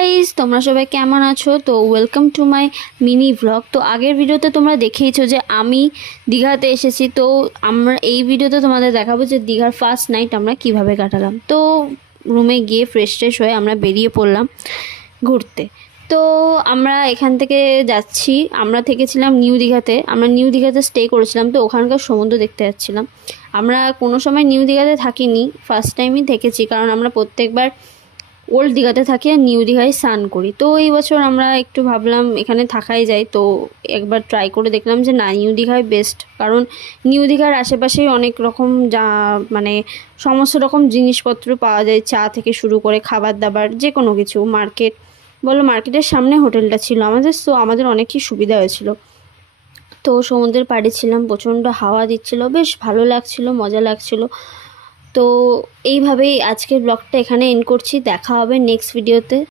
Guys, তোমরা সবাই কেমন আছো? তো welcome to my mini vlog. তো আগের ভিডিওতে তোমরা দেখেইছো যে আমি দীঘাতে এসেছি। তো আমরা এই ভিডিওতে তোমাদের দেখাবো যে দীঘার ফার্স্ট নাইট আমরা কিভাবে কাটালাম। তো রুমে গিয়ে ফ্রেশ হয়ে আমরা বেরিয়ে পড়লাম ঘুরতে। তো আমরা এখান থেকে যাচ্ছি, আমরা থেকেছিলাম নিউ দীঘাতে, আমরা নিউ দীঘাতে স্টে করেছিলাম। তো ওখানকার সমুদ্র দেখতে যাচ্ছিলাম। আমরা কোনো সময় নিউ দীঘাতে থাকিনি, ফার্স্ট টাইমই থেকেছি, কারণ আমরা প্রত্যেকবার ওল্ড দীঘাতে থাকি আর নিউ দীঘায় স্নান করি। তো এই বছর আমরা একটু ভাবলাম এখানে থাকাই যায়। তো একবার ট্রাই করে দেখলাম যে না, নিউ দীঘায় বেস্ট, কারণ নিউ দীঘার আশেপাশেই অনেক রকম মানে সমস্ত রকম জিনিসপত্র পাওয়া যায়, চা থেকে শুরু করে খাবার দাবার যে কোনো কিছু, মার্কেট বলো, মার্কেটের সামনে হোটেলটা ছিল আমাদের। তো আমাদের অনেকই সুবিধা হয়েছিল। তো সমুদ্রের পাড়ে ছিলাম, প্রচণ্ড হাওয়া দিচ্ছিল, বেশ ভালো লাগছিল, মজা লাগছিল। তো এইভাবেই আজকের ব্লগটা এখানে এন্ড করছি। দেখা হবে নেক্সট ভিডিওতে।